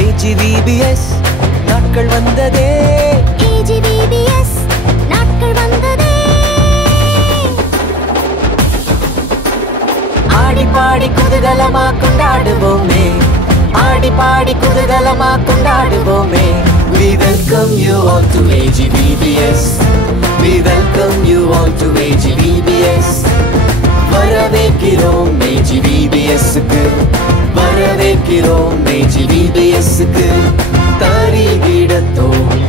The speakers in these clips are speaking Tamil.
AGVBS நாட்கள் வந்ததே AGVBS நாட்கள் வந்ததே ஆடி பாடி குதூகலமா கொண்டாடுவோமே ஆடி பாடி குதூகலமா கொண்டாடுவோமே We welcome you all to AGVBS We welcome you all to AGVBS வரவேற்கிறோம் AGVBS-க்கு வரவேற்கிறோம் AGVBS-க்கு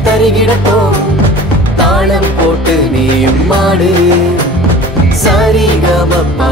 தரிகிடத்தோம் தாளம் போட்டு நீயும் மாடு சரிகமப்பா